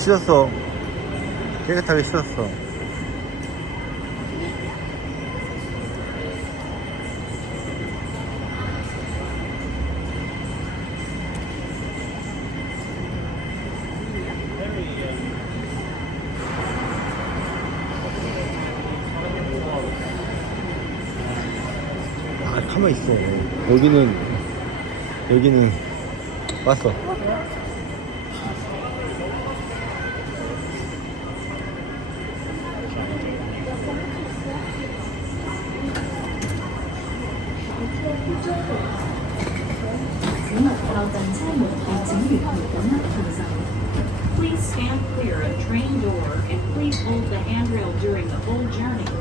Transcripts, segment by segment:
씻었어. 깨끗하게 씻었어. 아, 있어. 여기는 여기는 왔어. Please stand clear of train door and please hold the handrail during the whole journey.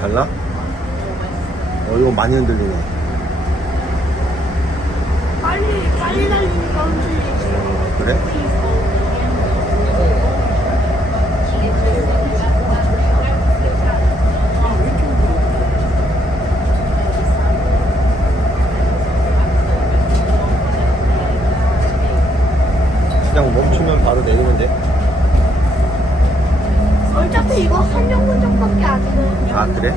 달라? 어, 이거 많이 흔들리네. 빨리 빨리 달리니까 흔들리지. 어, 그래? 그냥 멈추면 바로 내리면 돼. 어차피 이거 한 정거장밖에 안 돼. 아, 그래?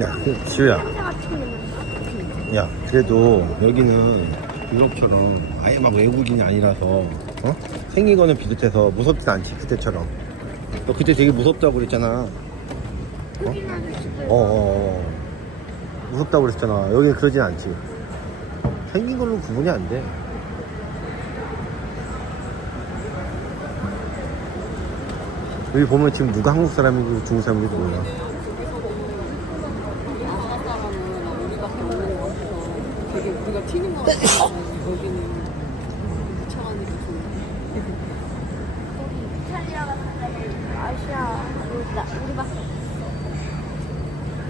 야, 그, 지우야. 야, 그래도 여기는 유럽처럼 아예 막 외국인이 아니라서, 어? 생긴 거는 비슷해서 무섭진 않지, 그때처럼. 너 그때 되게 무섭다고 그랬잖아. 아저씨들. 어, 어, 어. 무섭다고 그랬잖아. 여기는 그러진 않지. 생긴 걸로 구분이 안 돼. 여기 보면 지금 누가 한국 사람이고 중국 사람인지 몰라. 아랍 사람은 막 우리밖에 모르는 것 같아서 우리가 튀는 것 같아서 여기는 묻혀가는 게 좋은데. 이탈리아 같은 데는 아시아 우리 나 우리밖에 없어.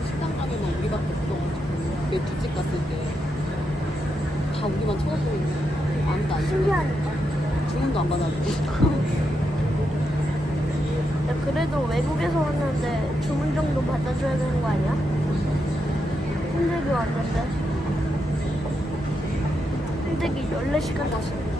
식당 가면 우리밖에 없어가지고 맥주집 갔을 때 다 우리만 쳐다보는데 아무도 안 주는 신기하니까. 주문도 안 받아주고. 야, 그래도 외국에서 왔는데 주문 정도 받아줘야 되는 거 아니야? 힘들게 왔는데. 힘들게 14시간 잤어.